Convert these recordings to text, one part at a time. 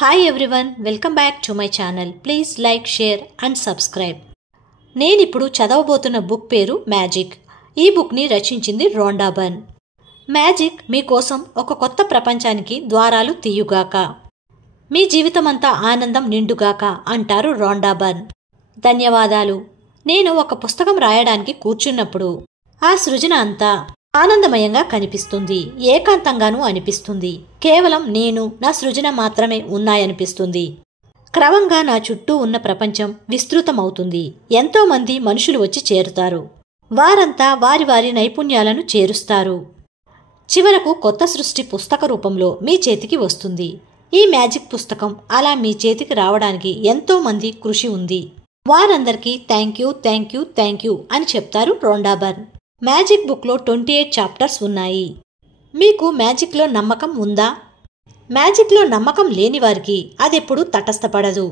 Hi everyone, welcome back to my channel. Please like, share and subscribe. నేనిప్పుడు చదవబోతున్న book పేరు magic. ఈ బుక్ని రచించింది రొండా burn. Magic మీకోసం ఒక కొత్త ప్రపంచానికి ద్వారాలు తీయుగాక, మీ జీవితమంతా ఆనందం నిండుగాక అంటారు రొండా బర్న్. ధన్యవాదాలు. నేను ఒక పుస్తకం రాయడానికి కూర్చున్నప్పుడు ఆ సృజన అంతా ఆనందమయంగా కనిపిస్తుంది, ఏకాంతంగానూ అనిపిస్తుంది. కేవలం నేను, నా సృజన మాత్రమే ఉన్నాయనిపిస్తుంది. క్రమంగా నా చుట్టూ ఉన్న ప్రపంచం విస్తృతమవుతుంది. ఎంతోమంది మనుషులు వచ్చి చేరుతారు. వారంతా వారి వారి నైపుణ్యాలను చేరుస్తారు. చివరకు కొత్త సృష్టి పుస్తక రూపంలో మీ చేతికి వస్తుంది. ఈ మ్యాజిక్ పుస్తకం అలా మీ చేతికి రావడానికి ఎంతోమంది కృషి ఉంది. వారందరికీ thank you, thank you, thank you అని చెప్తారు రొండా బర్న్. మ్యాజిక్ బుక్లో 28 చాప్టర్స్ ఉన్నాయి. మీకు మ్యాజిక్లో నమ్మకం ఉందా? మ్యాజిక్లో నమ్మకం లేని వారికి అదెప్పుడూ తటస్థపడదు.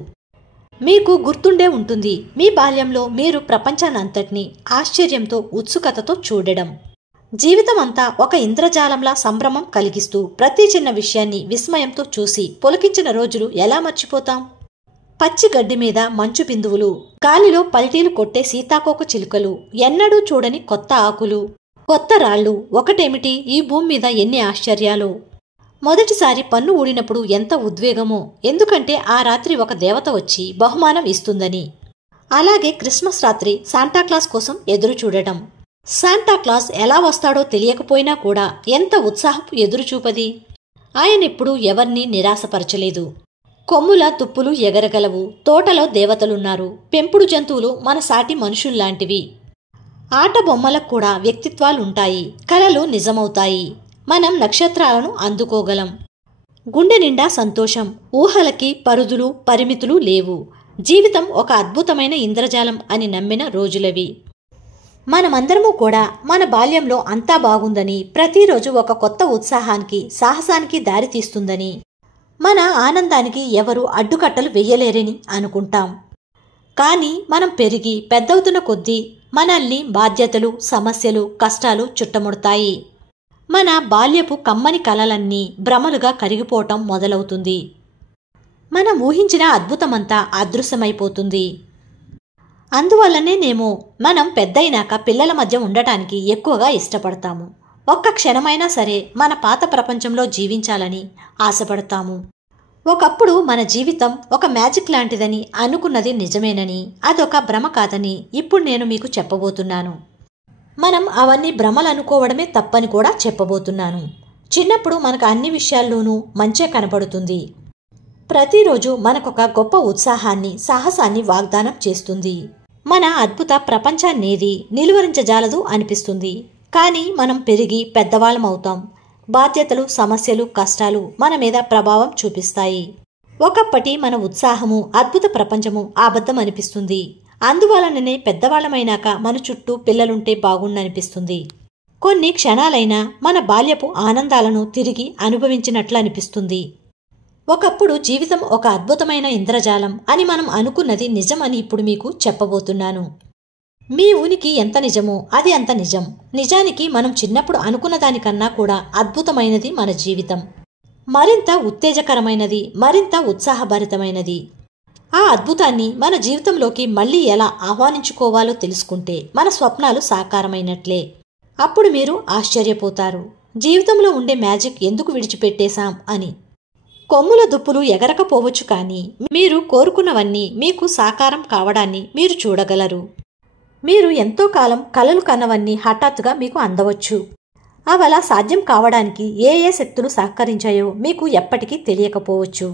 మీకు గుర్తుండే ఉంటుంది, మీ బాల్యంలో మీరు ప్రపంచాన్నంతటినీ ఆశ్చర్యంతో, ఉత్సుకతతో చూడడం. జీవితం అంతా ఒక ఇంద్రజాలంలా సంభ్రమం కలిగిస్తూ ప్రతి చిన్న విషయాన్ని విస్మయంతో చూసి పొలికించిన రోజులు ఎలా మర్చిపోతాం? పచ్చి గడ్డి మీద మంచు బిందువులు, గాలిలో పల్టీలు కొట్టే సీతాకోక చిలుకలు, ఎన్నడూ చూడని కొత్త ఆకులు, కొత్త రాళ్లు. ఒకటేమిటి, ఈ భూమి మీద ఎన్ని ఆశ్చర్యాలు. మొదటిసారి పన్ను ఊడినప్పుడు ఎంత ఉద్వేగమో, ఎందుకంటే ఆ రాత్రి ఒక దేవత వచ్చి బహుమానం ఇస్తుందని. అలాగే క్రిస్మస్ రాత్రి శాంటాక్లాస్ కోసం ఎదురు చూడటం. శాంటాక్లాస్ ఎలా వస్తాడో తెలియకపోయినా కూడా ఎంత ఉత్సాహపు ఎదురుచూపది. ఆయనెప్పుడూ ఎవర్నీ నిరాశపరచలేదు. కొమ్ముల తుప్పులు ఎగరగలవు, తోటలో దేవతలున్నారు, పెంపుడు జంతువులు మన సాటి మనుషుల్లాంటివి. ఆట బొమ్మలకు కూడా వ్యక్తిత్వాలుంటాయి, కలలు నిజమవుతాయి. మనం నక్షత్రాలను అందుకోగలం. గుండె నిండా సంతోషం, ఊహలకి పరుదులు పరిమితులు లేవు. జీవితం ఒక అద్భుతమైన ఇంద్రజాలం అని నమ్మిన రోజులవి. మనమందరము కూడా మన బాల్యంలో అంతా బాగుందని, ప్రతిరోజు ఒక కొత్త ఉత్సాహానికి, సాహసానికి దారితీస్తుందని, మన ఆనందానికి ఎవరు అడ్డుకట్టలు వెయ్యలేరని అనుకుంటాం. కానీ మనం పెరిగి పెద్దవుతున్న కొద్దీ మనల్ని బాధ్యతలు, సమస్యలు, కష్టాలు చుట్టముడతాయి. మన బాల్యపు కమ్మని కలలన్నీ భ్రమలుగా కరిగిపోవటం మొదలవుతుంది. మనం ఊహించిన అద్భుతమంతా అదృశ్యమైపోతుంది. అందువల్లనేనేమో మనం పెద్దయినాక పిల్లల మధ్య ఉండటానికి ఎక్కువగా ఇష్టపడతాము. ఒక్క క్షణమైనా సరే మన పాత ప్రపంచంలో జీవించాలని ఆశపడతాము. ఒకప్పుడు మన జీవితం ఒక మ్యాజిక్ లాంటిదని అనుకున్నది నిజమేనని, అదొక భ్రమ కాదని ఇప్పుడు నేను మీకు చెప్పబోతున్నాను. మనం అవన్నీ భ్రమలు అనుకోవడమే తప్పని కూడా చెప్పబోతున్నాను. చిన్నప్పుడు మనకు అన్ని విషయాల్లోనూ మంచే కనపడుతుంది. ప్రతిరోజు మనకొక గొప్ప ఉత్సాహాన్ని, సాహసాన్ని వాగ్దానం చేస్తుంది. మన అద్భుత ప్రపంచాన్నేది నిలువరించజాలదు అనిపిస్తుంది. కానీ మనం పెరిగి పెద్దవాళ్ళమవుతాం. బాధ్యతలు, సమస్యలు, కష్టాలు మన మీద ప్రభావం చూపిస్తాయి. ఒకప్పటి మన ఉత్సాహము, అద్భుత ప్రపంచము అబద్ధం అనిపిస్తుంది. అందువలననే పెద్దవాళ్ళమైనాక మన చుట్టూ పిల్లలుంటే బాగుండనిపిస్తుంది. కొన్ని క్షణాలైనా మన బాల్యపు ఆనందాలను తిరిగి అనుభవించినట్లు అనిపిస్తుంది. ఒకప్పుడు జీవితం ఒక అద్భుతమైన ఇంద్రజాలం అని మనం అనుకున్నది నిజం అని ఇప్పుడు మీకు చెప్పబోతున్నాను. మీ ఉనికి ఎంత నిజమో అది అంత నిజం. నిజానికి మనం చిన్నప్పుడు అనుకున్న దానికన్నా కూడా అద్భుతమైనది మన జీవితం. మరింత ఉత్తేజకరమైనది, మరింత ఉత్సాహభరితమైనది. ఆ అద్భుతాన్ని మన జీవితంలోకి మళ్ళీ ఎలా ఆహ్వానించుకోవాలో తెలుసుకుంటే మన స్వప్నాలు సాకారమైనట్లే. అప్పుడు మీరు ఆశ్చర్యపోతారు, జీవితంలో ఉండే మ్యాజిక్ ఎందుకు విడిచిపెట్టేశాం అని. కొమ్ముల దుప్పులు ఎగరకపోవచ్చు, కానీ మీరు కోరుకున్నవన్నీ మీకు సాకారం కావడాన్ని మీరు చూడగలరు. మీరు ఎంతో కాలం కలలు కన్నవన్నీ హఠాత్తుగా మీకు అందవచ్చు. అవలా సాధ్యం కావడానికి ఏ ఏ శక్తులు సహకరించాయో మీకు ఎప్పటికీ తెలియకపోవచ్చు.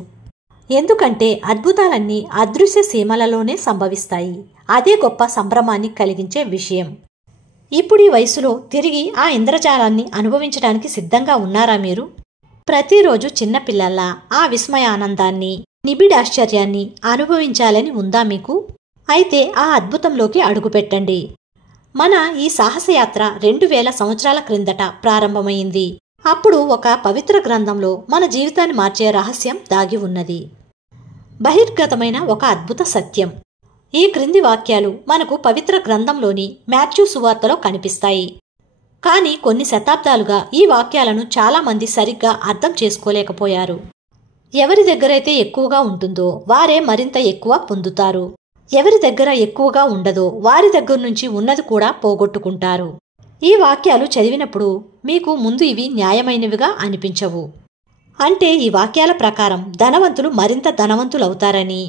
ఎందుకంటే అద్భుతాలన్నీ అదృశ్య సీమలలోనే సంభవిస్తాయి. అదే గొప్ప సంభ్రమాన్ని కలిగించే విషయం. ఇప్పుడు ఈ వయసులో తిరిగి ఆ ఇంద్రజాలాన్ని అనుభవించడానికి సిద్ధంగా ఉన్నారా మీరు? ప్రతిరోజు చిన్నపిల్లల్లా ఆ విస్మయానందాన్ని, నిబిడాశ్చర్యాన్ని అనుభవించాలని ఉందా మీకు? అయితే ఆ అద్భుతంలోకి అడుగుపెట్టండి. మన ఈ సాహసయాత్ర 2000 సంవత్సరాల క్రిందట ప్రారంభమైంది. అప్పుడు ఒక పవిత్ర గ్రంథంలో మన జీవితాన్ని మార్చే రహస్యం దాగి ఉన్నది. బహిర్గతమైన ఒక అద్భుత సత్యం. ఈ క్రింది వాక్యాలు మనకు పవిత్ర గ్రంథంలోని మాథ్యూ సువార్తలో కనిపిస్తాయి. కానీ కొన్ని శతాబ్దాలుగా ఈ వాక్యాలను చాలామంది సరిగ్గా అర్థం చేసుకోలేకపోయారు. ఎవరి దగ్గరైతే ఎక్కువగా ఉంటుందో వారే మరింత ఎక్కువ పొందుతారు. ఎవరి దగ్గర ఎక్కువగా ఉండదో వారి దగ్గర నుంచి ఉన్నది కూడా పోగొట్టుకుంటారు. ఈ వాక్యాలు చదివినప్పుడు మీకు ముందు ఇవి న్యాయమైనవిగా అనిపించవు. అంటే ఈ వాక్యాల ప్రకారం ధనవంతులు మరింత ధనవంతులవుతారని,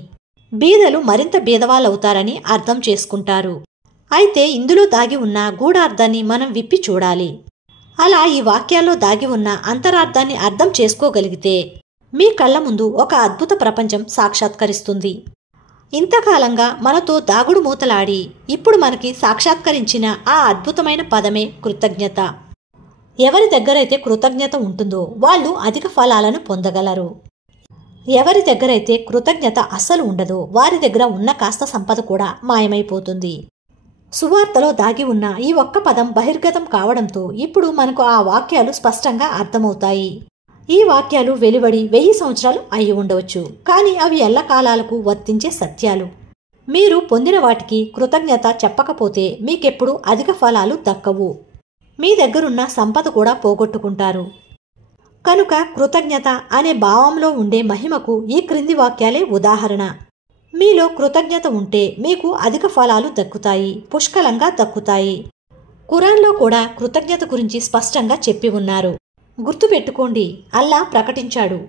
బీదలు మరింత బీదవాళ్ళవుతారని అర్థం చేసుకుంటారు. అయితే ఇందులో దాగి ఉన్న గూఢార్థాన్ని మనం విప్పి చూడాలి. అలా ఈ వాక్యాల్లో దాగి ఉన్న అంతరార్థాన్ని అర్థం చేసుకోగలిగితే మీ కళ్ళ ముందు ఒక అద్భుత ప్రపంచం సాక్షాత్కరిస్తుంది. ఇంతకాలంగా మనతో దాగుడు మూతలాడి ఇప్పుడు మనకి సాక్షాత్కరించిన ఆ అద్భుతమైన పదమే కృతజ్ఞత. ఎవరి దగ్గరైతే కృతజ్ఞత ఉంటుందో వాళ్ళు అధిక ఫలాలను పొందగలరు. ఎవరి దగ్గరైతే కృతజ్ఞత అస్సలు ఉండదో వారి దగ్గర ఉన్న కాస్త సంపద కూడా మాయమైపోతుంది. సువార్తలో దాగి ఉన్న ఈ ఒక్క పదం బహిర్గతం కావడంతో ఇప్పుడు మనకు ఆ వాక్యాలు స్పష్టంగా అర్థమవుతాయి. ఈ వాక్యాలు వెలువడి 1000 సంవత్సరాలు అయి ఉండవచ్చు, కానీ అవి ఎల్లకాలాలకు వర్తించే సత్యాలు. మీరు పొందిన వాటికి కృతజ్ఞత చెప్పకపోతే మీకెప్పుడు అధిక ఫలాలు దక్కవు. మీ దగ్గరున్న సంపద కూడా పోగొట్టుకుంటారు. కనుక కృతజ్ఞత అనే భావంలో ఉండే మహిమకు ఈ క్రింది వాక్యాలే ఉదాహరణ. మీలో కృతజ్ఞత ఉంటే మీకు అధిక ఫలాలు దక్కుతాయి, పుష్కలంగా దక్కుతాయి. ఖురాన్లో కూడా కృతజ్ఞత గురించి స్పష్టంగా చెప్పి ఉన్నారు. గుర్తుపెట్టుకోండి, అల్లా ప్రకటించాడు,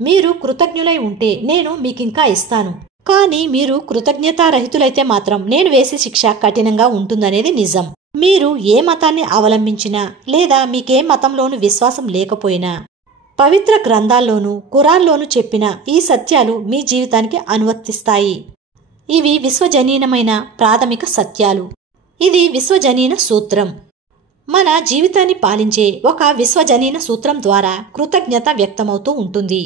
మీరు కృతజ్ఞులై ఉంటే నేను మీకింకా ఇస్తాను. కానీ మీరు కృతజ్ఞతారహితులైతే మాత్రం నేను వేసే శిక్ష కఠినంగా ఉంటుందనేది నిజం. మీరు ఏ మతాన్ని అవలంబించినా లేదా మీకే మతంలోనూ విశ్వాసం లేకపోయినా పవిత్ర గ్రంథాల్లోనూ ఖురాన్లోనూ చెప్పిన ఈ సత్యాలు మీ జీవితానికి అనువర్తిస్తాయి. ఇవి విశ్వజనీనమైన ప్రాథమిక సత్యాలు. ఇది విశ్వజనీన సూత్రం. మన జీవితాన్ని పాలించే ఒక విశ్వజనీన సూత్రం ద్వారా కృతజ్ఞత వ్యక్తమవుతూ ఉంటుంది.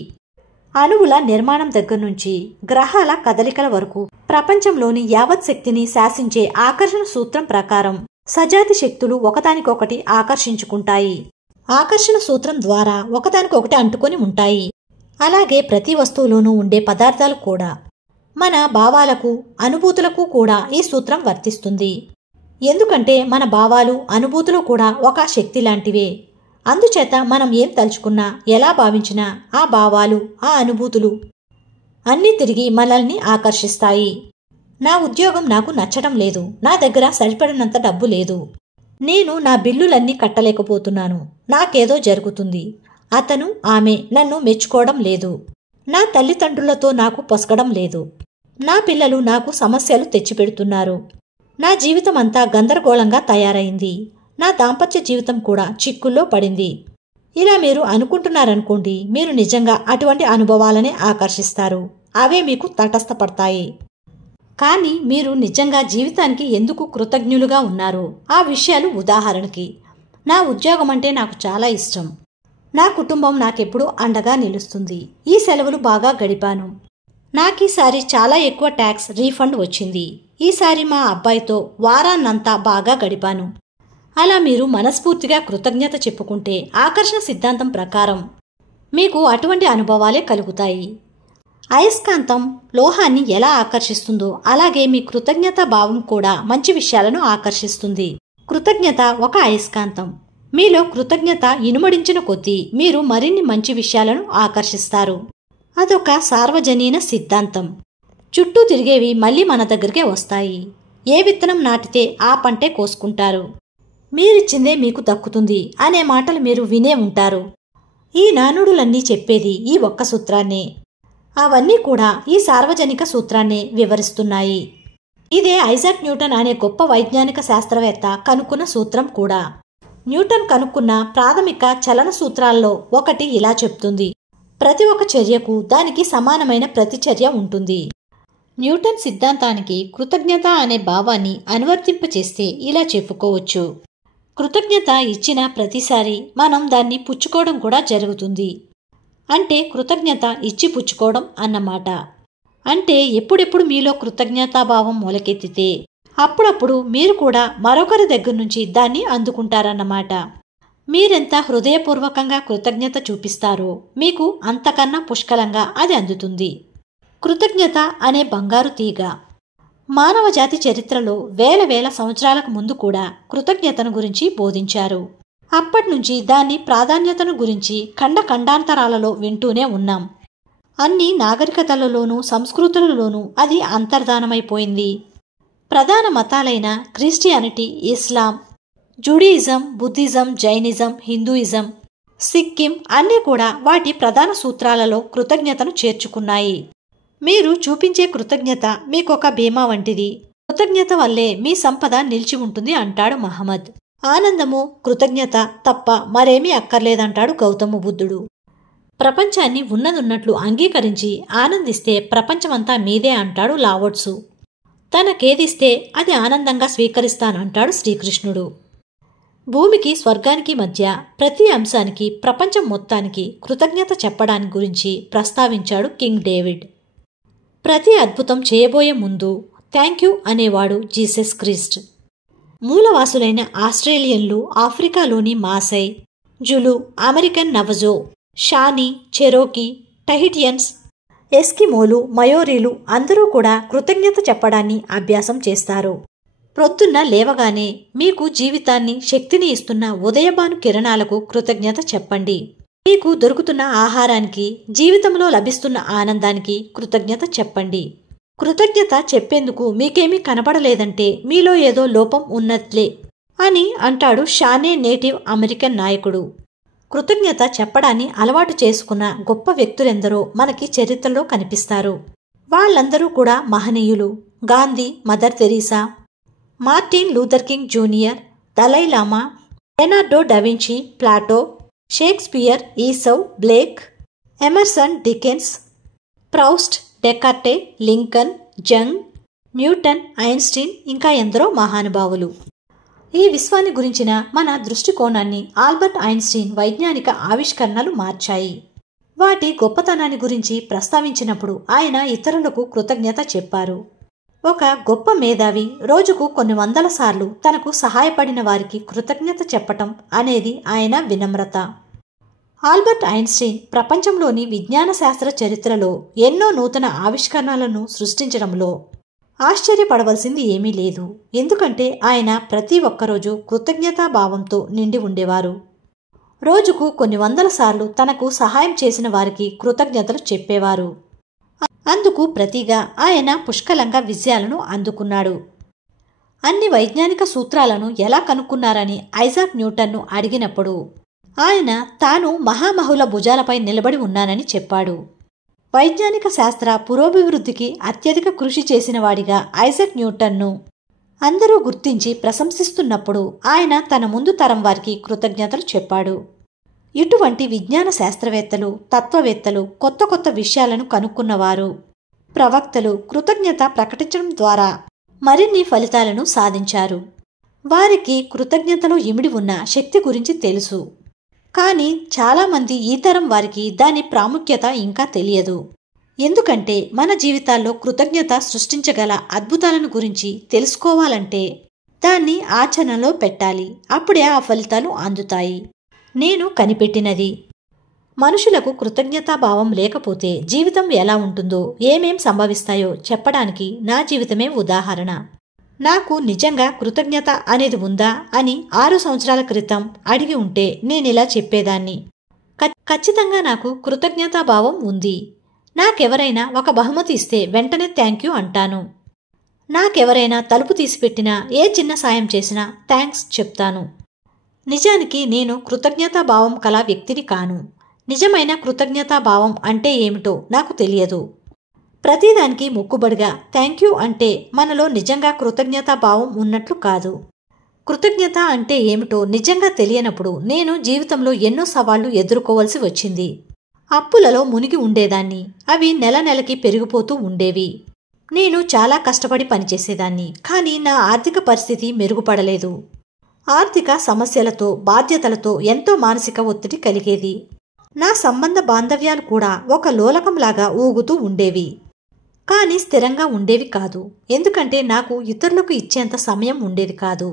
అణువుల నిర్మాణం దగ్గర నుంచి గ్రహాల కదలికల వరకు ప్రపంచంలోని యావత్ శక్తిని శాసించే ఆకర్షణ సూత్రం ప్రకారం సజాతి శక్తులు ఒకదానికొకటి ఆకర్షించుకుంటాయి. ఆకర్షణ సూత్రం ద్వారా ఒకదానికొకటి అంటుకొని ఉంటాయి. అలాగే ప్రతి వస్తువులోనూ ఉండే పదార్థాలు కూడా, మన భావాలకు అనుభూతులకు కూడా ఈ సూత్రం వర్తిస్తుంది. ఎందుకంటే మన భావాలు అనుభూతులు కూడా ఒక శక్తి లాంటివే. అందుచేత మనం ఏం తలుచుకున్నా, ఎలా భావించినా ఆ భావాలు, ఆ అనుభూతులు అన్నీ తిరిగి మనల్ని ఆకర్షిస్తాయి. నా ఉద్యోగం నాకు నచ్చడం లేదు, నా దగ్గర సరిపడినంత డబ్బు లేదు, నేను నా బిల్లులన్నీ కట్టలేకపోతున్నాను, నాకేదో జరుగుతుంది, అతను ఆమె నన్ను మెచ్చుకోవడం లేదు, నా తల్లిదండ్రులతో నాకు పొసగడం లేదు, నా పిల్లలు నాకు సమస్యలు తెచ్చిపెడుతున్నారు, నా జీవితం అంతా గందరగోళంగా తయారైంది, నా దాంపత్య జీవితం కూడా చిక్కుల్లో పడింది. ఇలా మీరు అనుకుంటున్నారనుకోండి, మీరు నిజంగా అటువంటి అనుభవాలనే ఆకర్షిస్తారు. అవే మీకు తటస్థపడతాయి. కానీ మీరు నిజంగా జీవితానికి ఎందుకు కృతజ్ఞులుగా ఉన్నారో ఆ విషయాలు ఉదాహరణకి, నా ఉద్యోగం అంటే నాకు చాలా ఇష్టం, నా కుటుంబం నాకెప్పుడు అండగా నిలుస్తుంది, ఈ సెలవులు బాగా గడిపాను, నాకీసారి చాలా ఎక్కువ ట్యాక్స్ రీఫండ్ వచ్చింది, ఈసారి మా అబ్బాయితో వారాన్నంతా బాగా గడిపాను. అలా మీరు మనస్ఫూర్తిగా కృతజ్ఞత చెప్పుకుంటే ఆకర్షణ సిద్ధాంతం ప్రకారం మీకు అటువంటి అనుభవాలే కలుగుతాయి. అయస్కాంతం లోహాన్ని ఎలా ఆకర్షిస్తుందో అలాగే మీ కృతజ్ఞతా భావం కూడా మంచి విషయాలను ఆకర్షిస్తుంది. కృతజ్ఞత ఒక అయస్కాంతం. మీలో కృతజ్ఞత ఇనుమడించిన కొద్దీ మీరు మరిన్ని మంచి విషయాలను ఆకర్షిస్తారు. అదొక సార్వజనీన సిద్ధాంతం. చుట్టూ తిరిగేవి మళ్ళీ మన దగ్గరికే వస్తాయి. ఏ విత్తనం నాటితే ఆ పంటే కోసుకుంటారు. మీరిచ్చిందే మీకు దక్కుతుంది అనే మాటలు మీరు వినే ఉంటారు. ఈ నానుడులన్నీ చెప్పేది ఈ ఒక్క సూత్రాన్నే. అవన్నీ కూడా ఈ సార్వజనిక సూత్రాన్నే వివరిస్తున్నాయి. ఇదే ఐజాక్ న్యూటన్ అనే గొప్ప వైజ్ఞానిక శాస్త్రవేత్త కనుక్కున్న సూత్రం కూడా. న్యూటన్ కనుక్కున్న ప్రాథమిక చలన సూత్రాల్లో ఒకటి ఇలా చెప్తుంది: ప్రతి ఒక్క చర్యకు దానికి సమానమైన ప్రతిచర్య ఉంటుంది. న్యూటన్ సిద్ధాంతానికి కృతజ్ఞత అనే భావాన్ని అనువర్తింపచేస్తే ఇలా చెప్పుకోవచ్చు: కృతజ్ఞత ఇచ్చిన ప్రతిసారి మనం దాన్ని పుచ్చుకోవడం కూడా జరుగుతుంది. అంటే కృతజ్ఞత ఇచ్చి పుచ్చుకోవడం అన్నమాట. అంటే ఎప్పుడెప్పుడు మీలో కృతజ్ఞతాభావం మొలకెత్తితే అప్పుడప్పుడు మీరు కూడా మరొకరి దగ్గర నుంచి దాన్ని అందుకుంటారన్నమాట. మీరెంత హృదయపూర్వకంగా కృతజ్ఞత చూపిస్తారో మీకు అంతకన్నా పుష్కలంగా అది అందుతుంది. కృతజ్ఞత అనే బంగారు తీగ. మానవ జాతి చరిత్రలో వేల వేల సంవత్సరాలకు ముందు కూడా కృతజ్ఞతను గురించి బోధించారు. అప్పటినుంచి దాని ప్రాధాన్యతను గురించి ఖండాంతరాలలో వింటూనే ఉన్నాం. అన్ని నాగరికతలలోనూ సంస్కృతులలోనూ అది అంతర్ధానమైపోయింది. ప్రధాన మతాలైన క్రిస్టియానిటీ, ఇస్లాం, జూడియిజం, బుద్ధిజం, జైనిజం, హిందూయిజం, సిక్కిం అన్నీ కూడా వాటి ప్రధాన సూత్రాలలో కృతజ్ఞతను చేర్చుకున్నాయి. మీరు చూపించే కృతజ్ఞత మీకొక బీమా వంటిది. కృతజ్ఞత వల్లే మీ సంపద నిలిచి ఉంటుంది అంటాడు మహమ్మద్. ఆనందము, కృతజ్ఞత తప్ప మరేమీ అక్కర్లేదంటాడు గౌతమ బుద్ధుడు. ప్రపంచాన్ని ఉన్నదున్నట్లు అంగీకరించి ఆనందిస్తే ప్రపంచమంతా మీదే అంటాడు లావోట్సు. తనకేదిస్తే అది ఆనందంగా స్వీకరిస్తానంటాడు శ్రీకృష్ణుడు. భూమికి స్వర్గానికి మధ్య ప్రతి అంశానికి, ప్రపంచం మొత్తానికి కృతజ్ఞత చెప్పడాని గురించి ప్రస్తావించాడు కింగ్ డేవిడ్. ప్రతి అద్భుతం చేయబోయే ముందు థ్యాంక్ యూ అనేవాడు జీసస్ క్రీస్ట్. మూలవాసులైన ఆస్ట్రేలియన్లు, ఆఫ్రికాలోని మాసై, జులు, అమెరికన్ నవజో, షానీ, చెరోకీ, టహిటియన్స్, ఎస్కిమోలు, మయోరీలు అందరూ కూడా కృతజ్ఞత చెప్పడాన్ని అభ్యాసం చేస్తారు. ప్రొద్దున్న లేవగానే మీకు జీవితాన్ని, శక్తిని ఇస్తున్న ఉదయభాను కిరణాలకు కృతజ్ఞత చెప్పండి. మీకు దొరుకుతున్న ఆహారానికి, జీవితంలో లభిస్తున్న ఆనందానికి కృతజ్ఞత చెప్పండి. కృతజ్ఞత చెప్పేందుకు మీకేమీ కనబడలేదంటే మీలో ఏదో లోపం ఉన్నట్లే అని అంటాడు షానే నేటివ్ అమెరికన్ నాయకుడు. కృతజ్ఞత చెప్పడాన్ని అలవాటు చేసుకున్న గొప్ప వ్యక్తులెందరో మనకి చరిత్రలో కనిపిస్తారు. వాళ్ళందరూ కూడా మహనీయులు. Gandhi, Mother Teresa, Martin Luther King Junior, Dalai Lama, Leonardo da Vinci, Plato, Shakespeare, ఈసౌ, Blake, Emerson, Dickens, Proust, Descartes, Lincoln, Jung, Newton, Einstein ఇంకా ఎందరో మహానుభావులు. ఈ విశ్వాన్ని గురించిన మన దృష్టికోణాన్ని ఆల్బర్ట్ ఐన్స్టీన్ వైజ్ఞానిక ఆవిష్కరణలు మార్చాయి. వాటి గొప్పతనాన్ని గురించి ప్రస్తావించినప్పుడు ఆయన ఇతరులకు కృతజ్ఞత చెప్పారు. ఒక గొప్ప మేధావి రోజుకు కొన్ని వందల సార్లు తనకు సహాయపడిన వారికి కృతజ్ఞత చెప్పటం అనేది ఆయన వినమ్రత. ఆల్బర్ట్ ఐన్స్టీన్ ప్రపంచంలోని విజ్ఞాన శాస్త్ర చరిత్రలో ఎన్నో నూతన ఆవిష్కరణలను సృష్టించడంలో ఆశ్చర్యపడవలసింది ఏమీ లేదు. ఎందుకంటే ఆయన ప్రతి ఒక్కరోజు కృతజ్ఞతాభావంతో నిండి ఉండేవారు. రోజుకు కొన్ని వందల సార్లు తనకు సహాయం చేసిన వారికి కృతజ్ఞతలు చెప్పేవారు. అందుకు ప్రతిగా ఆయన పుష్కలంగా విజయాలను అందుకున్నాడు. అన్ని వైజ్ఞానిక సూత్రాలను ఎలా కనుక్కున్నారని ఐజాక్ న్యూటన్ను అడిగినప్పుడు ఆయన తాను మహామహుల భుజాలపై నిలబడి ఉన్నానని చెప్పాడు. వైజ్ఞానిక శాస్త్ర పురోభివృద్ధికి అత్యధిక కృషి చేసిన వాడిగా ఐజాక్ న్యూటన్ను అందరూ గుర్తించి ప్రశంసిస్తున్నప్పుడు ఆయన తన ముందు తరం వారికి కృతజ్ఞతలు చెప్పాడు. ఇటువంటి విజ్ఞాన శాస్త్రవేత్తలు, తత్వవేత్తలు, కొత్త కొత్త విషయాలను కనుక్కున్నవారు, ప్రవక్తలు కృతజ్ఞత ప్రకటించడం ద్వారా మరిన్ని ఫలితాలను సాధించారు. వారికి కృతజ్ఞతలో ఇమిడి ఉన్న శక్తి గురించి తెలుసు. కానీ చాలామంది ఈ తరం వారికి దాని ప్రాముఖ్యత ఇంకా తెలియదు. ఎందుకంటే మన జీవితాల్లో కృతజ్ఞత సృష్టించగల అద్భుతాలను గురించి తెలుసుకోవాలంటే దాన్ని ఆచరణలో పెట్టాలి. అప్పుడే ఆ ఫలితాలు అందుతాయి. నేను కనిపెట్టినది, మనుషులకు కృతజ్ఞతాభావం లేకపోతే జీవితం ఎలా ఉంటుందో, ఏమేం సంభవిస్తాయో చెప్పడానికి నా జీవితమే ఉదాహరణ. నాకు నిజంగా కృతజ్ఞత అనేది ఉందా అని 6 సంవత్సరాల క్రితం అడిగి ఉంటే నేనిలా చెప్పేదాన్ని. ఖచ్చితంగా నాకు కృతజ్ఞతాభావం ఉంది. నాకెవరైనా ఒక బహుమతి ఇస్తే వెంటనే థ్యాంక్ యూ అంటాను. నాకెవరైనా తలుపు తీసిపెట్టినా, ఏ చిన్న సాయం చేసినా థ్యాంక్స్ చెప్తాను. నిజానికి నేను కృతజ్ఞతాభావం కల వ్యక్తిని కాను. నిజమైన కృతజ్ఞతాభావం అంటే ఏమిటో నాకు తెలియదు. ప్రతిదానికి మొక్కుబడిగా థ్యాంక్ యూ అంటే మనలో నిజంగా కృతజ్ఞతాభావం ఉన్నట్లు కాదు. కృతజ్ఞత అంటే ఏమిటో నిజంగా తెలియనప్పుడు నేను జీవితంలో ఎన్నో సవాళ్లు ఎదుర్కోవలసి వచ్చింది. అప్పులలో మునిగి ఉండేదాన్ని. అవి నెల నెలకి పెరిగిపోతూ ఉండేవి. నేను చాలా కష్టపడి పనిచేసేదాన్ని. కానీ నా ఆర్థిక పరిస్థితి మెరుగుపడలేదు. ఆర్థిక సమస్యలతో, బాధ్యతలతో ఎంతో మానసిక ఒత్తిడి కలిగేది. నా సంబంధ బాంధవ్యాలు కూడా ఒక లోలకంలాగా ఊగుతూ ఉండేవి. కానీ స్థిరంగా ఉండేవి కాదు. ఎందుకంటే నాకు ఇతరులకు ఇచ్చేంత సమయం ఉండేది కాదు.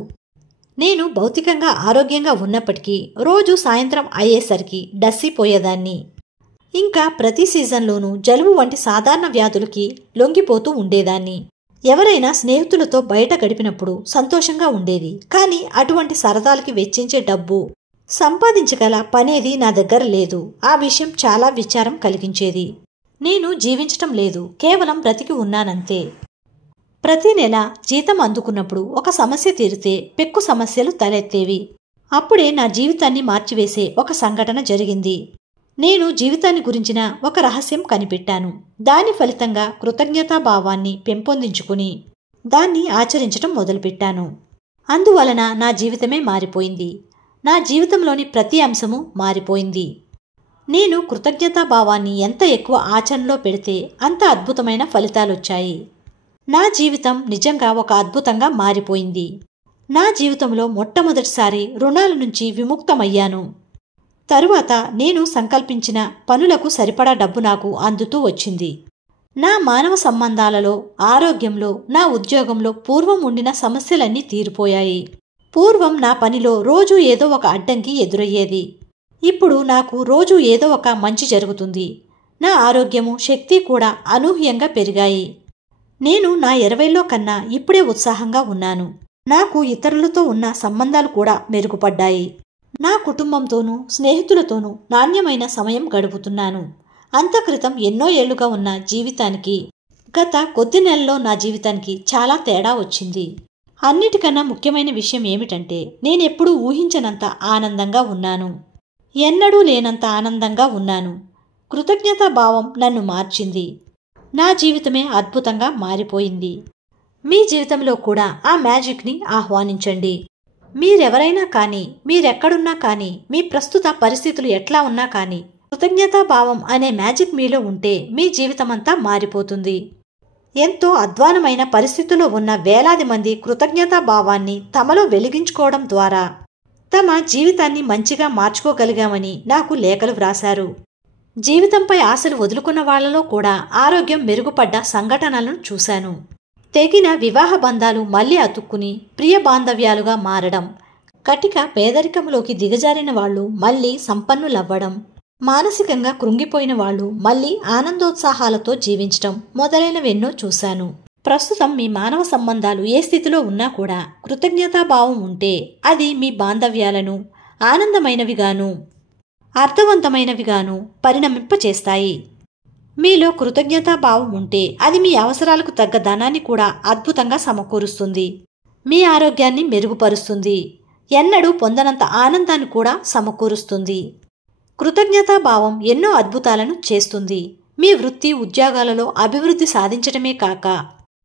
నేను భౌతికంగా ఆరోగ్యంగా ఉన్నప్పటికీ రోజు సాయంత్రం అయ్యేసరికి డస్సిపోయేదాన్ని. ఇంకా ప్రతి సీజన్లోనూ జలుబు వంటి సాధారణ వ్యాధులకి లొంగిపోతూ ఉండేదాన్ని. ఎవరైనా స్నేహితులతో బయట గడిపినప్పుడు సంతోషంగా ఉండేది. కానీ అటువంటి సరదాలకి వెచ్చించే డబ్బు, సంపాదించగల పనేది నా దగ్గర లేదు. ఆ విషయం చాలా విచారం కలిగించేది. నేను జీవించటం లేదు, కేవలం బ్రతికి ఉన్నానంతే. ప్రతి నెల జీతం అందుకున్నప్పుడు ఒక సమస్య తీరితే పెక్కు సమస్యలు తలెత్తేవి. అప్పుడే నా జీవితాన్ని మార్చివేసే ఒక సంఘటన జరిగింది. నేను జీవితాన్ని గురించిన ఒక రహస్యం కనిపెట్టాను. దాని ఫలితంగా కృతజ్ఞతాభావాన్ని పెంపొందించుకుని దాన్ని ఆచరించటం మొదలుపెట్టాను. అందువలన నా జీవితమే మారిపోయింది. నా జీవితంలోని ప్రతి అంశము మారిపోయింది. నేను కృతజ్ఞతాభావాన్ని ఎంత ఎక్కువ ఆచరణలో పెడితే అంత అద్భుతమైన ఫలితాలొచ్చాయి. నా జీవితం నిజంగా ఒక అద్భుతంగా మారిపోయింది. నా జీవితంలో మొట్టమొదటిసారి రుణాల నుంచి విముక్తమయ్యాను. తరువాత నేను సంకల్పించిన పనులకు సరిపడా డబ్బు నాకు అందుతూ వచ్చింది. నా మానవ సంబంధాలలో, ఆరోగ్యంలో, నా ఉద్యోగంలో పూర్వం ఉండిన సమస్యలన్నీ తీరిపోయాయి. పూర్వం నా పనిలో రోజూ ఏదో ఒక అడ్డంకి ఎదురయ్యేది. ఇప్పుడు నాకు రోజూ ఏదో ఒక మంచి జరుగుతుంది. నా ఆరోగ్యము, శక్తి కూడా అనూహ్యంగా పెరిగాయి. నేను నా 20లో కన్నా ఇప్పుడే ఉత్సాహంగా ఉన్నాను. నాకు ఇతరులతో ఉన్న సంబంధాలు కూడా మెరుగుపడ్డాయి. నా కుటుంబంతోనూ, స్నేహితులతోనూ నాణ్యమైన సమయం గడుపుతున్నాను. అంతక్రితం ఎన్నో ఏళ్లుగా ఉన్న జీవితానికి, గత కొద్ది నెలల్లో నా జీవితానికి చాలా తేడా వచ్చింది. అన్నిటికన్నా ముఖ్యమైన విషయం ఏమిటంటే నేనెప్పుడూ ఊహించనంత ఆనందంగా ఉన్నాను. ఎన్నడూ లేనంత ఆనందంగా ఉన్నాను. కృతజ్ఞతాభావం నన్ను మార్చింది. నా జీవితమే అద్భుతంగా మారిపోయింది. మీ జీవితంలో కూడా ఆ మ్యాజిక్ని ఆహ్వానించండి. మీరెవరైనా కానీ, మీరెక్కడున్నా కానీ, మీ ప్రస్తుత పరిస్థితులు ఎట్లా ఉన్నా కానీ, కృతజ్ఞతాభావం అనే మ్యాజిక్ మీలో ఉంటే మీ జీవితమంతా మారిపోతుంది. ఎంతో అధ్వానమైన పరిస్థితుల్లో ఉన్న వేలాది మంది కృతజ్ఞతాభావాన్ని తమలో వెలిగించుకోవడం ద్వారా తమ జీవితాన్ని మంచిగా మార్చుకోగలిగామని నాకు లేఖలు వ్రాశారు. జీవితంపై ఆశలు వదులుకున్న వాళ్లలో కూడా ఆరోగ్యం మెరుగుపడ్డ సంఘటనలను చూశాను. తెగిన వివాహ బంధాలు మళ్లీ అతుక్కుని ప్రియ బాంధవ్యాలుగా మారడం, కటిక పేదరికంలోకి దిగజారిన వాళ్లు మళ్లీ సంపన్నులవ్వడం, మానసికంగా కృంగిపోయిన వాళ్లు మళ్లీ ఆనందోత్సాహాలతో జీవించటం మొదలైనవెన్నో చూశాను. ప్రస్తుతం మీ మానవ సంబంధాలు ఏ స్థితిలో ఉన్నా కూడా కృతజ్ఞతాభావం ఉంటే అది మీ బాంధవ్యాలను ఆనందమైనవిగాను, అర్థవంతమైనవిగాను పరిణమింపచేస్తాయి. మీలో కృతజ్ఞతాభావం ఉంటే అది మీ అవసరాలకు తగ్గ ధనాన్ని కూడా అద్భుతంగా సమకూరుస్తుంది. మీ ఆరోగ్యాన్ని మెరుగుపరుస్తుంది. ఎన్నడూ పొందనంత ఆనందాన్ని కూడా సమకూరుస్తుంది. కృతజ్ఞతాభావం ఎన్నో అద్భుతాలను చేస్తుంది. మీ వృత్తి ఉద్యోగాలలో అభివృద్ధి సాధించటమే కాక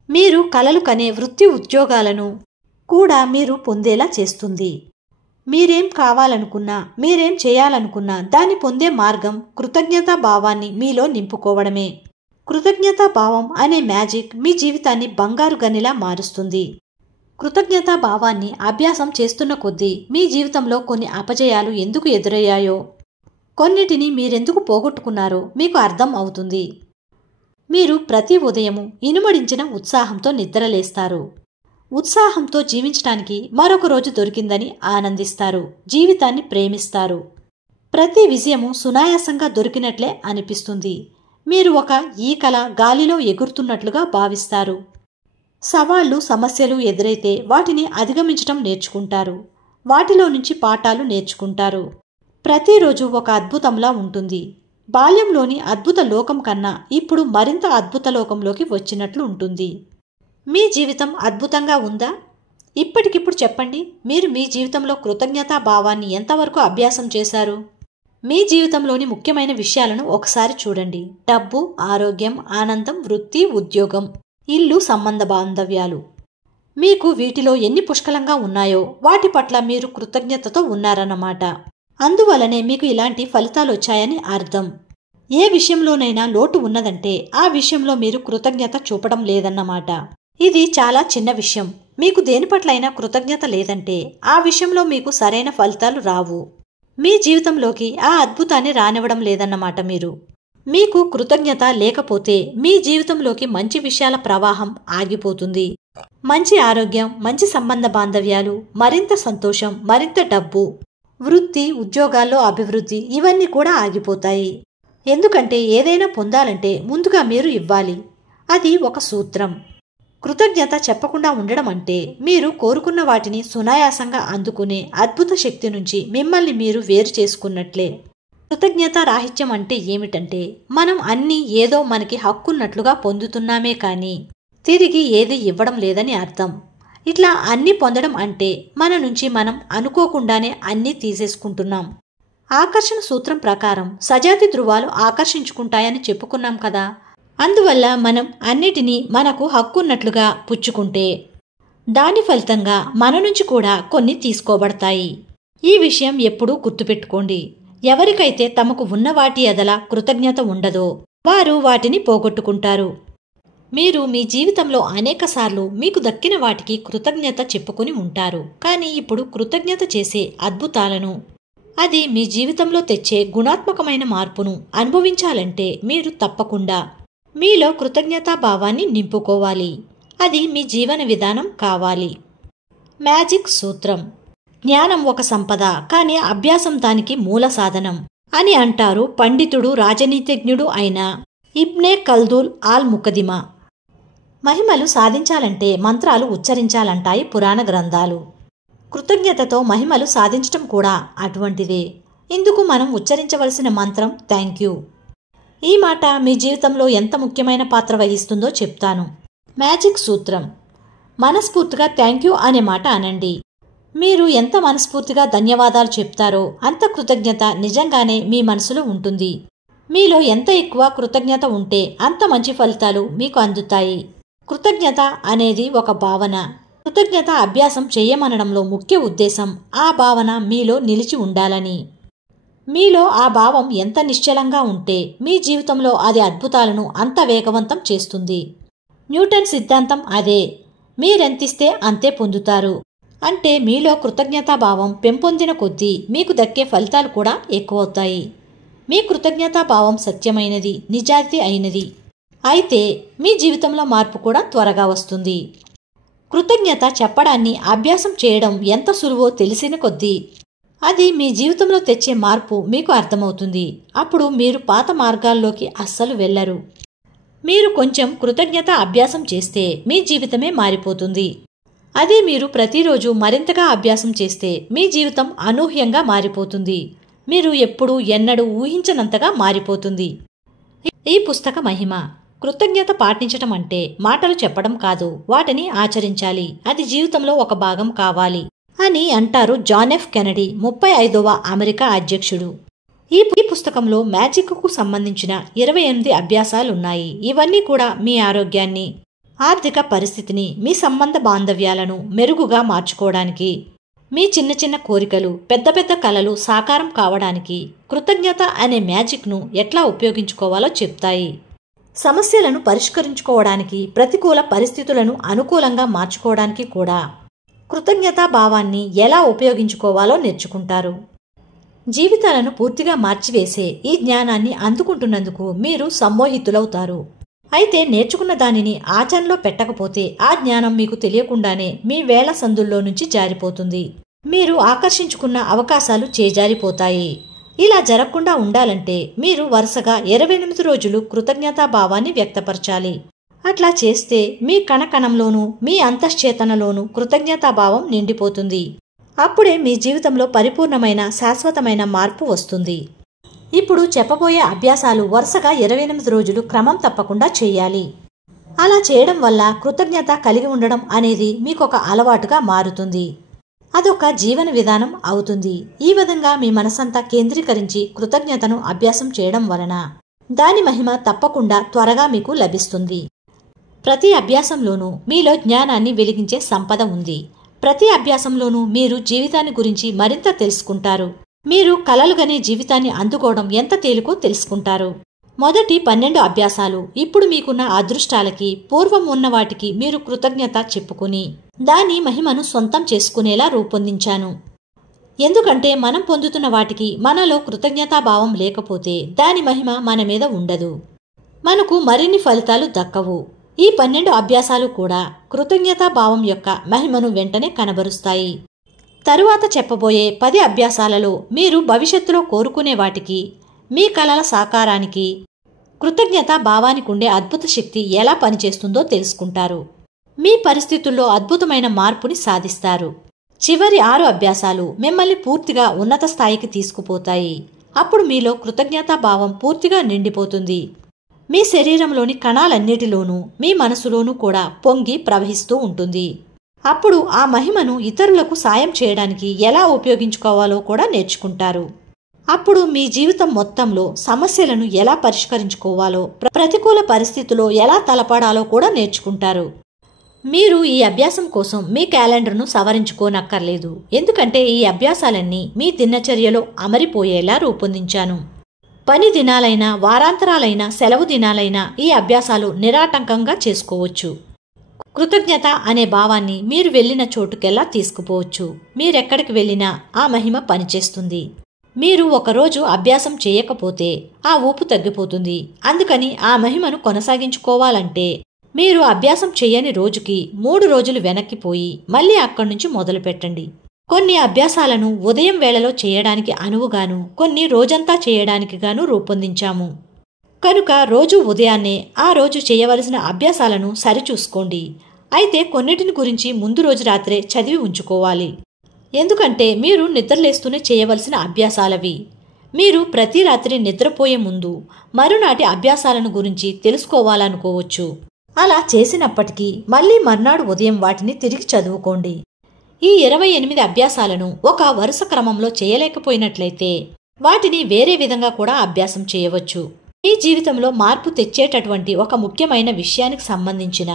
మీరు కలలు కనే వృత్తి ఉద్యోగాలను కూడా మీరు పొందేలా చేస్తుంది. మీరేం కావాలనుకున్నా, మీరేం చేయాలనుకున్నా దాన్ని పొందే మార్గం కృతజ్ఞతాభావాన్ని మీలో నింపుకోవడమే. కృతజ్ఞతాభావం అనే మ్యాజిక్ మీ జీవితాన్ని బంగారు గనిలా మారుస్తుంది. కృతజ్ఞతాభావాన్ని అభ్యాసం చేస్తున్న కొద్దీ మీ జీవితంలో కొన్ని అపజయాలు ఎందుకు ఎదురయ్యాయో, కొన్నిటిని మీరెందుకు పోగొట్టుకున్నారో మీకు అర్థం అవుతుంది. మీరు ప్రతి ఉదయము ఇనుమడించిన ఉత్సాహంతో నిద్రలేస్తారు. ఉత్సాహంతో జీవించడానికి మరొక రోజు దొరికిందని ఆనందిస్తారు. జీవితాన్ని ప్రేమిస్తారు. ప్రతి విజయము సునాయాసంగా దొరికినట్లే అనిపిస్తుంది. మీరు ఒక ఈకల గాలిలో ఎగురుతున్నట్లుగా భావిస్తారు. సవాళ్లు, సమస్యలు ఎదురైతే వాటిని అధిగమించటం నేర్చుకుంటారు. వాటిలో నుంచి పాఠాలు నేర్చుకుంటారు. ప్రతిరోజు ఒక అద్భుతంలా ఉంటుంది. బాల్యంలోని అద్భుత లోకం కన్నా ఇప్పుడు మరింత అద్భుత లోకంలోకి వచ్చినట్లు ఉంటుంది. మీ జీవితం అద్భుతంగా ఉందా? ఇప్పటికిప్పుడు చెప్పండి, మీరు మీ జీవితంలో కృతజ్ఞతాభావాన్ని ఎంతవరకు అభ్యాసం చేశారు? మీ జీవితంలోని ముఖ్యమైన విషయాలను ఒకసారి చూడండి. డబ్బు, ఆరోగ్యం, ఆనందం, వృత్తి, ఉద్యోగం, ఇల్లు, సంబంధ బాంధవ్యాలు. మీకు వీటిలో ఎన్ని పుష్కలంగా ఉన్నాయో వాటి పట్ల మీరు కృతజ్ఞతతో ఉన్నారన్నమాట. అందువలనే మీకు ఇలాంటి ఫలితాలొచ్చాయని అర్థం. ఏ విషయంలోనైనా లోటు ఉన్నదంటే ఆ విషయంలో మీరు కృతజ్ఞత చూపడం లేదన్నమాట. ఇది చాలా చిన్న విషయం. మీకు దేని పట్లైనా కృతజ్ఞత లేదంటే ఆ విషయంలో మీకు సరైన ఫలితాలు రావు. మీ జీవితంలోకి ఆ అద్భుతాన్ని రానివ్వడం లేదన్నమాట. మీకు కృతజ్ఞత లేకపోతే మీ జీవితంలోకి మంచి విషయాల ప్రవాహం ఆగిపోతుంది. మంచి ఆరోగ్యం, మంచి సంబంధ బాంధవ్యాలు, మరింత సంతోషం, మరింత డబ్బు, వృత్తి, ఉద్యోగాల్లో అభివృద్ధి ఇవన్నీ కూడా ఆగిపోతాయి. ఎందుకంటే ఏదైనా పొందాలంటే ముందుగా మీరు ఇవ్వాలి. అది ఒక సూత్రం. కృతజ్ఞత చెప్పకుండా ఉండడం అంటే మీరు కోరుకున్న వాటిని సునాయాసంగా అందుకునే అద్భుత శక్తి నుంచి మిమ్మల్ని మీరు వేరు చేసుకున్నట్లే. కృతజ్ఞతా రాహిత్యం అంటే ఏమిటంటే మనం అన్నీ ఏదో మనకి హక్కున్నట్లుగా పొందుతున్నామే కానీ తిరిగి ఏది ఇవ్వడం లేదని అర్థం. ఇట్లా అన్నీ పొందడం అంటే మన నుంచి మనం అనుకోకుండానే అన్నీ తీసేసుకుంటున్నాం. ఆకర్షణ సూత్రం ప్రకారం సజాతి ధృవాలు ఆకర్షించుకుంటాయని చెప్పుకున్నాం కదా. అందువల్ల మనం అన్నిటినీ మనకు హక్కున్నట్లుగా పుచ్చుకుంటే దాని ఫలితంగా మన నుంచి కూడా కొన్ని తీసుకోబడతాయి. ఈ విషయం ఎప్పుడూ గుర్తుపెట్టుకోండి. ఎవరికైతే తమకు ఉన్న వాటి ఎదల కృతజ్ఞత ఉండదో వారు వాటిని పోగొట్టుకుంటారు. మీరు మీ జీవితంలో అనేకసార్లు మీకు దక్కిన వాటికి కృతజ్ఞత చెప్పుకుని ఉంటారు. కానీ ఇప్పుడు కృతజ్ఞత చేసే అద్భుతాలను, అది మీ జీవితంలో తెచ్చే గుణాత్మకమైన మార్పును అనుభవించాలంటే మీరు తప్పకుండా మీలో కృతజ్ఞతా భావాన్ని నింపుకోవాలి. అది మీ జీవన విధానం కావాలి. మ్యాజిక్ సూత్రం. జ్ఞానం ఒక సంపద, కానీ అభ్యాసం దానికి మూల సాధనం అని అంటారు పండితుడు, రాజనీతిజ్ఞుడు అయిన ఇబ్నే ఖల్దూన్ ఆల్ ముకదిమా. మహిమలు సాధించాలంటే మంత్రాలు ఉచ్చరించాలంటాయి పురాణ గ్రంథాలు. కృతజ్ఞతతో మహిమలు సాధించటం కూడా అటువంటిదే. ఇందుకు మనం ఉచ్చరించవలసిన మంత్రం థ్యాంక్ యూ. ఈ మాట మీ జీవితంలో ఎంత ముఖ్యమైన పాత్ర వహిస్తుందో చెప్తాను. మ్యాజిక్ సూత్రం. మనస్ఫూర్తిగా థ్యాంక్ యూ అనే మాట అనండి. మీరు ఎంత మనస్ఫూర్తిగా ధన్యవాదాలు చెప్తారో అంత కృతజ్ఞత నిజంగానే మీ మనసులో ఉంటుంది. మీలో ఎంత ఎక్కువ కృతజ్ఞత ఉంటే అంత మంచి ఫలితాలు మీకు అందుతాయి. కృతజ్ఞత అనేది ఒక భావన. కృతజ్ఞత అభ్యాసం చేయమనడంలో ముఖ్య ఉద్దేశం ఆ భావన మీలో నిలిచి ఉండాలని. మీలో ఆ భావం ఎంత నిశ్చలంగా ఉంటే మీ జీవితంలో అది అద్భుతాలను అంత వేగవంతం చేస్తుంది. న్యూటన్ సిద్ధాంతం అదే. మీరెంతిస్తే అంతే పొందుతారు. అంటే మీలో కృతజ్ఞతాభావం పెంపొందిన కొద్దీ మీకు దక్కే ఫలితాలు కూడా ఎక్కువవుతాయి. మీ కృతజ్ఞతాభావం సత్యమైనది, నిజాయితీ అయినది అయితే మీ జీవితంలో మార్పు కూడా త్వరగా వస్తుంది. కృతజ్ఞత చెప్పడాన్ని అభ్యాసం చేయడం ఎంత సులువో తెలిసిన కొద్దీ అది మీ జీవితంలో తెచ్చే మార్పు మీకు అర్థమవుతుంది. అప్పుడు మీరు పాత మార్గాల్లోకి అస్సలు వెళ్లరు. మీరు కొంచెం కృతజ్ఞత అభ్యాసం చేస్తే మీ జీవితమే మారిపోతుంది. అదే మీరు ప్రతిరోజు మరింతగా అభ్యాసం చేస్తే మీ జీవితం అనూహ్యంగా మారిపోతుంది. మీరు ఎప్పుడూ ఎన్నడూ ఊహించనంతగా మారిపోతుంది. ఈ పుస్తక మహిమ. కృతజ్ఞత పాటించటం అంటే మాటలు చెప్పడం కాదు, వాటిని ఆచరించాలి. అది జీవితంలో ఒక భాగం కావాలి అని అంటారు జాన్ ఎఫ్ కెనడీ, 35వ అమెరికా అధ్యక్షుడు. ఈ పుస్తకంలో మ్యాజిక్కు సంబంధించిన 28 అభ్యాసాలున్నాయి. ఇవన్నీ కూడా మీ ఆరోగ్యాన్ని, ఆర్థిక పరిస్థితిని, మీ సంబంధ బాంధవ్యాలను మెరుగుగా మార్చుకోవడానికి, మీ చిన్న చిన్న కోరికలు, పెద్ద పెద్ద కలలు సాకారం కావడానికి కృతజ్ఞత అనే మ్యాజిక్ను ఎట్లా ఉపయోగించుకోవాలో చెప్తాయి. సమస్యలను పరిష్కరించుకోవడానికి, ప్రతికూల పరిస్థితులను అనుకూలంగా మార్చుకోవడానికి కూడా కృతజ్ఞతా భావాన్ని ఎలా ఉపయోగించుకోవాలో నేర్చుకుంటారు. జీవితాలను పూర్తిగా మార్చివేసే ఈ జ్ఞానాన్ని అందుకుంటున్నందుకు మీరు సమ్మోహితులవుతారు. అయితే నేర్చుకున్న దానిని ఆచరణలో పెట్టకపోతే ఆ జ్ఞానం మీకు తెలియకుండానే మీ వేళ్ల సందుల్లో నుంచి జారిపోతుంది. మీరు ఆకర్షించుకున్న అవకాశాలు చేజారిపోతాయి. ఇలా జరగకుండా ఉండాలంటే మీరు వరుసగా 28 రోజులు కృతజ్ఞతా భావాన్ని వ్యక్తపరచాలి. అట్లా చేస్తే మీ కణకణంలోనూ మీ అంతశ్చేతనలోనూ కృతజ్ఞతాభావం నిండిపోతుంది. అప్పుడే మీ జీవితంలో పరిపూర్ణమైన శాశ్వతమైన మార్పు వస్తుంది. ఇప్పుడు చెప్పబోయే అభ్యాసాలు వరుసగా 28 రోజులు క్రమం తప్పకుండా చేయాలి. అలా చేయడం వల్ల కృతజ్ఞత కలిగి ఉండడం అనేది మీకొక అలవాటుగా మారుతుంది. అదొక జీవన విధానం అవుతుంది. ఈ విధంగా మీ మనసంతా కేంద్రీకరించి కృతజ్ఞతను అభ్యాసం చేయడం వలన దాని మహిమ తప్పకుండా త్వరగా మీకు లభిస్తుంది. ప్రతి అభ్యాసంలోనూ మీలో జ్ఞానాన్ని వెలిగించే సంపద ఉంది. ప్రతి అభ్యాసంలోనూ మీరు జీవితాన్ని గురించి మరింత తెలుసుకుంటారు. మీరు కలలుగనే జీవితాన్ని అందుకోవడం ఎంత తేలికో తెలుసుకుంటారు. మొదటి 12 అభ్యాసాలు ఇప్పుడు మీకున్న అదృష్టాలకి, పూర్వం ఉన్న వాటికి మీరు కృతజ్ఞత చెప్పుకుని దాని మహిమను సొంతం చేసుకునేలా రూపొందించాను. ఎందుకంటే మనం పొందుతున్న వాటికి మనలో కృతజ్ఞతాభావం లేకపోతే దాని మహిమ మన మీద ఉండదు. మనకు మరిన్ని ఫలితాలు దక్కవు. ఈ 12 అభ్యాసాలు కూడా కృతజ్ఞతాభావం యొక్క మహిమను వెంటనే కనబరుస్తాయి. తరువాత చెప్పబోయే 10 అభ్యాసాలలో మీరు భవిష్యత్తులో కోరుకునే వాటికి, మీ కలల సాకారానికి కృతజ్ఞతా భావానికి ఉండే అద్భుత శక్తి ఎలా పనిచేస్తుందో తెలుసుకుంటారు. మీ పరిస్థితుల్లో అద్భుతమైన మార్పుని సాధిస్తారు. చివరి 6 అభ్యాసాలు మిమ్మల్ని పూర్తిగా ఉన్నత స్థాయికి తీసుకుపోతాయి. అప్పుడు మీలో కృతజ్ఞతాభావం పూర్తిగా నిండిపోతుంది. మీ శరీరంలోని కణాలన్నిటిలోనూ మీ మనసులోనూ కూడా పొంగి ప్రవహిస్తూ ఉంటుంది. అప్పుడు ఆ మహిమను ఇతరులకు సాయం చేయడానికి ఎలా ఉపయోగించుకోవాలో కూడా నేర్చుకుంటారు. అప్పుడు మీ జీవితం మొత్తంలో సమస్యలను ఎలా పరిష్కరించుకోవాలో, ప్రతికూల పరిస్థితుల్లో ఎలా తలపడాలో కూడా నేర్చుకుంటారు. మీరు ఈ అభ్యాసం కోసం మీ క్యాలెండర్ను సవరించుకోనక్కర్లేదు, ఎందుకంటే ఈ అభ్యాసాలన్నీ మీ దినచర్యలో అమరిపోయేలా రూపొందించాను. పని దినాలైనా, వారాంతరాలైనా, సెలవు దినాలైనా ఈ అభ్యాసాలు నిరాటంకంగా చేసుకోవచ్చు. కృతజ్ఞత అనే భావాన్ని మీరు వెళ్ళిన చోటుకెల్లా తీసుకుపోవచ్చు. మీరెక్కడికి వెళ్ళినా ఆ మహిమ పనిచేస్తుంది. మీరు ఒకరోజు అభ్యాసం చేయకపోతే ఆ ఊపు తగ్గిపోతుంది. అందుకని ఆ మహిమను కొనసాగించుకోవాలంటే మీరు అభ్యాసం చేయని రోజుకి 3 రోజులు వెనక్కిపోయి మళ్ళీ అక్కడి నుంచి మొదలు పెట్టండి. కొన్ని అభ్యాసాలను ఉదయం వేళలో చేయడానికి అనువుగాను, కొన్ని రోజంతా చేయడానికి గాను రూపొందించాము. కనుక రోజు ఉదయాన్నే ఆ రోజు చేయవలసిన అభ్యాసాలను సరిచూసుకోండి. అయితే కొన్నిటిని గురించి ముందు రోజు రాత్రే చదివి ఉంచుకోవాలి. ఎందుకంటే మీరు నిద్రలేస్తూనే చేయవలసిన అభ్యాసాలవి. మీరు ప్రతి రాత్రి నిద్రపోయే ముందు మరునాటి అభ్యాసాలను గురించి తెలుసుకోవాలనుకోవచ్చు. అలా చేసినప్పటికీ మళ్ళీ మర్నాడు ఉదయం వాటిని తిరిగి చదువుకోండి. ఈ 28 అభ్యాసాలను ఒక వరుస క్రమంలో చేయలేకపోయినట్లయితే వాటిని వేరే విధంగా కూడా అభ్యాసం చేయవచ్చు. మీ జీవితంలో మార్పు తెచ్చేటటువంటి ఒక ముఖ్యమైన విషయానికి సంబంధించిన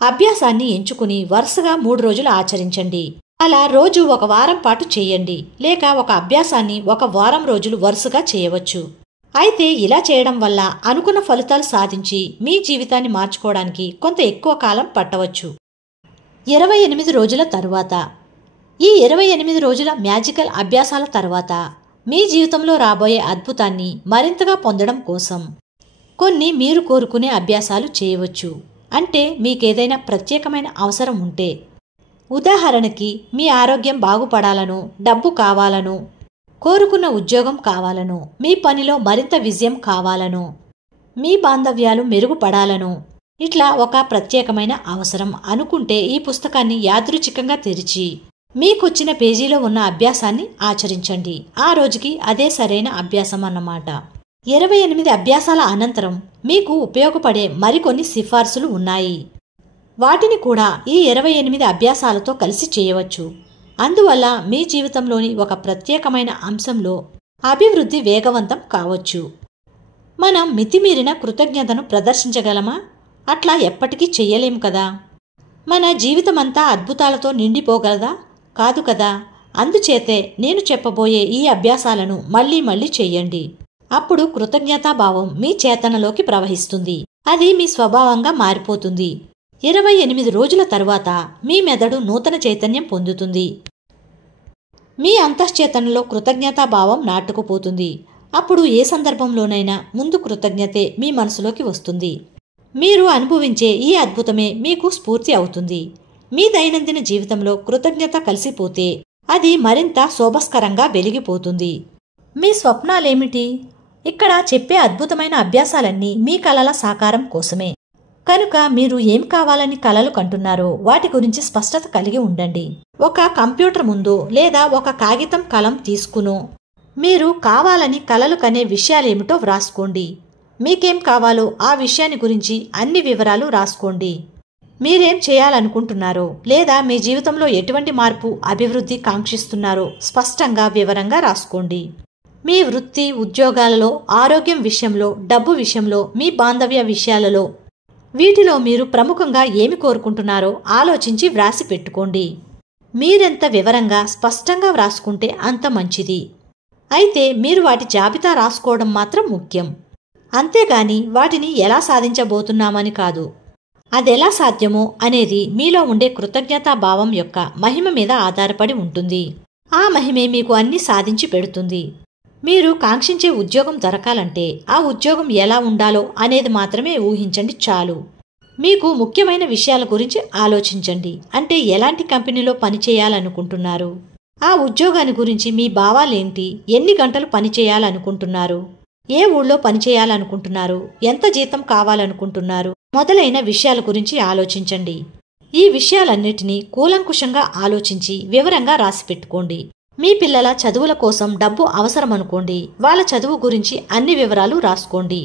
అభ్యాసాన్ని ఎంచుకుని వరుసగా 3 రోజులు ఆచరించండి. అలా రోజు ఒక వారం పాటు చేయండి, లేక ఒక అభ్యాసాన్ని ఒక వారం రోజులు వరుసగా చేయవచ్చు. అయితే ఇలా చేయడం వల్ల అనుకున్న ఫలితాలు సాధించి మీ జీవితాన్ని మార్చుకోవడానికి కొంత ఎక్కువ కాలం పట్టవచ్చు. 28 రోజుల తరువాత, ఈ 28 రోజుల మ్యాజికల్ అభ్యాసాల తర్వాత మీ జీవితంలో రాబోయే అద్భుతాన్ని మరింతగా పొందడం కోసం కొన్ని మీరు కోరుకునే అభ్యాసాలు చేయవచ్చు. అంటే మీకేదైనా ప్రత్యేకమైన అవసరం ఉంటే, ఉదాహరణకి మీ ఆరోగ్యం బాగుపడాలనో, డబ్బు కావాలనో, కోరుకున్న ఉద్యోగం కావాలనో, మీ పనిలో మరింత విజయం కావాలనో, మీ బాంధవ్యాలు మెరుగుపడాలనో, ఇట్లా ఒక ప్రత్యేకమైన అవసరం అనుకుంటే ఈ పుస్తకాన్ని యాదృచ్ఛికంగా తెరిచి మీకొచ్చిన పేజీలో ఉన్న అభ్యాసాన్ని ఆచరించండి. ఆ రోజుకి అదే సరైన అభ్యాసం అన్నమాట. 28 అభ్యాసాల అనంతరం మీకు ఉపయోగపడే మరికొన్ని సిఫార్సులు ఉన్నాయి. వాటిని కూడా ఈ 28 అభ్యాసాలతో కలిసి చేయవచ్చు. అందువల్ల మీ జీవితంలోని ఒక ప్రత్యేకమైన అంశంలో అభివృద్ధి వేగవంతం కావచ్చు. మనం మితిమీరిన కృతజ్ఞతను ప్రదర్శించగలమా? అట్లా ఎప్పటికీ చెయ్యలేము కదా. మన జీవితమంతా అద్భుతాలతో నిండిపోగలదా? కాదు కదా. అందుచేతే నేను చెప్పబోయే ఈ అభ్యాసాలను మళ్ళీ మళ్ళీ చెయ్యండి. అప్పుడు కృతజ్ఞతాభావం మీ చేతనలోకి ప్రవహిస్తుంది. అది మీ స్వభావంగా మారిపోతుంది. 28 రోజుల తరువాత మీ మెదడు నూతన చైతన్యం పొందుతుంది. మీ అంతశ్చేతనలో కృతజ్ఞతాభావం నాటుకుపోతుంది. అప్పుడు ఏ సందర్భంలోనైనా ముందు కృతజ్ఞతే మీ మనసులోకి వస్తుంది. మీరు అనుభవించే ఈ అద్భుతమే మీకు స్ఫూర్తి అవుతుంది. మీ దైనందిన జీవితంలో కృతజ్ఞత కలిసిపోతే అది మరింత శోభస్కరంగా వెలిగిపోతుంది. మీ స్వప్నాలేమిటి? ఇక్కడ చెప్పే అద్భుతమైన అభ్యాసాలన్నీ మీ కలల సాకారం కోసమే. కనుక మీరు ఏం కావాలని కలలు కంటున్నారో వాటి గురించి స్పష్టత కలిగి ఉండండి. ఒక కంప్యూటర్ ముందో లేదా ఒక కాగితం కలం తీసుకునో మీరు కావాలని కలలు కనే విషయాలేమిటో వ్రాసుకోండి. మీకేం కావాలో ఆ విషయాన్ని గురించి అన్ని వివరాలు రాసుకోండి. మీరేం చేయాలనుకుంటున్నారో లేదా మీ జీవితంలో ఎటువంటి మార్పు, అభివృద్ధి కాంక్షిస్తున్నారో స్పష్టంగా వివరంగా రాసుకోండి. మీ వృత్తి, ఉద్యోగాలలో, ఆరోగ్యం విషయంలో, డబ్బు విషయంలో, మీ బాంధవ్య విషయాలలో, వీటిలో మీరు ప్రముఖంగా ఏమి కోరుకుంటున్నారో ఆలోచించి వ్రాసి పెట్టుకోండి. మీరెంత వివరంగా, స్పష్టంగా వ్రాసుకుంటే అంత మంచిది. అయితే మీరు వాటి జాబితా రాసుకోవడం మాత్రం ముఖ్యం. అంతేగాని వాటిని ఎలా సాధించబోతున్నామని కాదు. అదెలా సాధ్యమో అనేది మీలో ఉండే కృతజ్ఞతాభావం యొక్క మహిమ మీద ఆధారపడి ఉంటుంది. ఆ మహిమే మీకు అన్ని సాధించి పెడుతుంది. మీరు కాంక్షించే ఉద్యోగం దొరకాలంటే ఆ ఉద్యోగం ఎలా ఉండాలో అనేది మాత్రమే ఊహించండి చాలు. మీకు ముఖ్యమైన విషయాల గురించి ఆలోచించండి. అంటే ఎలాంటి కంపెనీలో పనిచేయాలనుకుంటున్నారు, ఆ ఉద్యోగాన్ని గురించి మీ భావాలేంటి, ఎన్ని గంటలు పనిచేయాలనుకుంటున్నారు, ఏ ఊళ్ళో పనిచేయాలనుకుంటున్నారు, ఎంత జీతం కావాలనుకుంటున్నారు మొదలైన విషయాల గురించి ఆలోచించండి. ఈ విషయాలన్నిటినీ కూలంకుషంగా ఆలోచించి వివరంగా రాసిపెట్టుకోండి. మీ పిల్లల చదువుల కోసం డబ్బు అవసరమనుకోండి. వాళ్ళ చదువు గురించి అన్ని వివరాలు రాసుకోండి.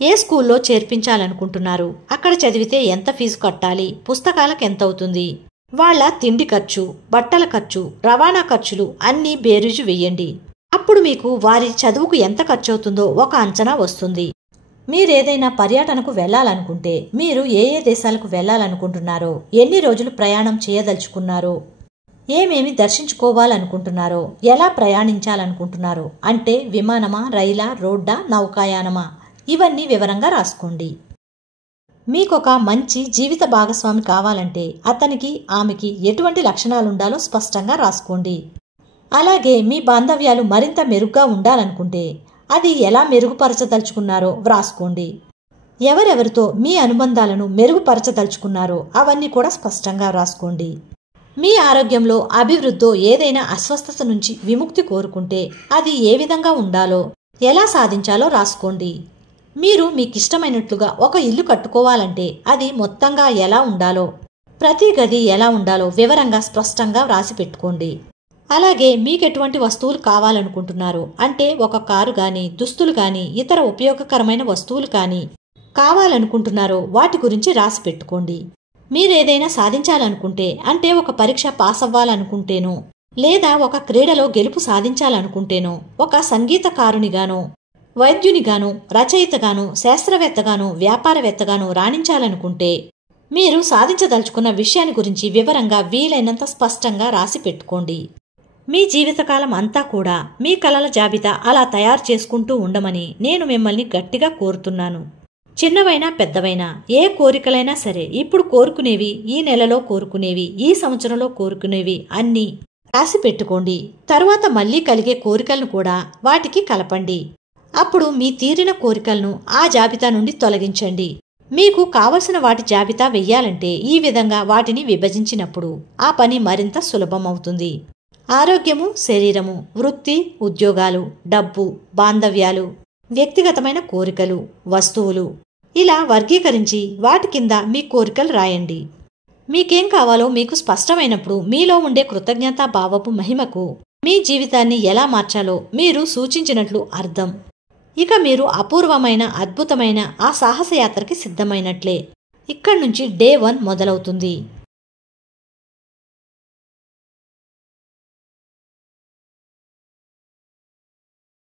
ఏ స్కూల్లో చేర్పించాలనుకుంటున్నారు, అక్కడ చదివితే ఎంత ఫీజు కట్టాలి, పుస్తకాలకు ఎంతవుతుంది, వాళ్ళ తిండి ఖర్చు, బట్టల ఖర్చు, రవాణా ఖర్చులు అన్నీ బేరీజు వెయ్యండి. అప్పుడు మీకు వారి చదువుకు ఎంత ఖర్చవుతుందో ఒక అంచనా వస్తుంది. మీరేదైనా పర్యటనకు వెళ్లాలనుకుంటే మీరు ఏ దేశాలకు వెళ్లాలనుకుంటున్నారో, ఎన్ని రోజులు ప్రయాణం చేయదలుచుకున్నారో, ఏమేమి దర్శించుకోవాలనుకుంటున్నారో, ఎలా ప్రయాణించాలనుకుంటున్నారో, అంటే విమానమా, రైలా, రోడ్డా, నౌకాయానమా, ఇవన్నీ వివరంగా రాసుకోండి. మీకొక మంచి జీవిత భాగస్వామి కావాలంటే అతనికి ఆమెకి ఎటువంటి లక్షణాలుండాలో స్పష్టంగా రాసుకోండి. అలాగే మీ బాంధవ్యాలు మరింత మెరుగ్గా ఉండాలనుకుంటే అది ఎలా మెరుగుపరచదలుచుకున్నారో వ్రాసుకోండి. ఎవరెవరితో మీ అనుబంధాలను మెరుగుపరచదలుచుకున్నారో అవన్నీ కూడా స్పష్టంగా వ్రాసుకోండి. మీ ఆరోగ్యంలో అభివృద్ధో ఏదైనా అస్వస్థత నుంచి విముక్తి కోరుకుంటే అది ఏ విధంగా ఉండాలో, ఎలా సాధించాలో రాసుకోండి. మీరు మీకిష్టమైనట్లుగా ఒక ఇల్లు కట్టుకోవాలంటే అది మొత్తంగా ఎలా ఉండాలో, ప్రతి గది ఎలా ఉండాలో వివరంగా స్పష్టంగా వ్రాసి పెట్టుకోండి. అలాగే మీకెటువంటి వస్తువులు కావాలనుకుంటున్నారు, అంటే ఒక కారు గాని, దుస్తులు గాని, ఇతర ఉపయోగకరమైన వస్తువులు కానీ కావాలనుకుంటున్నారో వాటి గురించి రాసి పెట్టుకోండి. మీరేదైనా సాధించాలనుకుంటే, అంటే ఒక పరీక్ష పాస్ అవ్వాలనుకుంటేనో, లేదా ఒక క్రీడలో గెలుపు సాధించాలనుకుంటేనో, ఒక సంగీతకారునిగానో, వైద్యునిగానో, రచయితగానో, శాస్త్రవేత్తగానో, వ్యాపారవేత్తగానో రాణించాలనుకుంటే మీరు సాధించదలుచుకున్న విషయాన్ని గురించి వివరంగా వీలైనంత స్పష్టంగా రాసి పెట్టుకోండి. మీ జీవితకాలం అంతా కూడా మీ కలల జాబితా అలా తయారు చేసుకుంటూ ఉండమని నేను మిమ్మల్ని గట్టిగా కోరుతున్నాను. చిన్నవైనా పెద్దవైనా ఏ కోరికలైనా సరే, ఇప్పుడు కోరుకునేవి, ఈ నెలలో కోరుకునేవి, ఈ సంవత్సరంలో కోరుకునేవి అన్నీ రాసి పెట్టుకోండి. తరువాత మళ్లీ కలిగే కోరికలను కూడా వాటికి కలపండి. అప్పుడు మీ తీరిన కోరికలను ఆ జాబితా నుండి తొలగించండి. మీకు కావలసిన వాటి జాబితా వెయ్యాలంటే ఈ విధంగా వాటిని విభజించినప్పుడు ఆ పని మరింత సులభమవుతుంది. ఆరోగ్యము, శరీరము, వృత్తి, ఉద్యోగాలు, డబ్బు, బాంధవ్యాలు, వ్యక్తిగతమైన కోరికలు, వస్తువులు ఇలా వర్గీకరించి వాటి కింద మీ కోరికలు రాయండి. మీకేం కావాలో మీకు స్పష్టమైనప్పుడు మీలో ఉండే కృతజ్ఞతా భావపు మహిమకు మీ జీవితాన్ని ఎలా మార్చాలో మీరు సూచించినట్లు అర్థం. ఇక మీరు అపూర్వమైన, అద్భుతమైన ఆ సాహసయాత్రకి సిద్ధమైనట్లే. ఇక్కడి నుంచి డే 1 మొదలవుతుంది.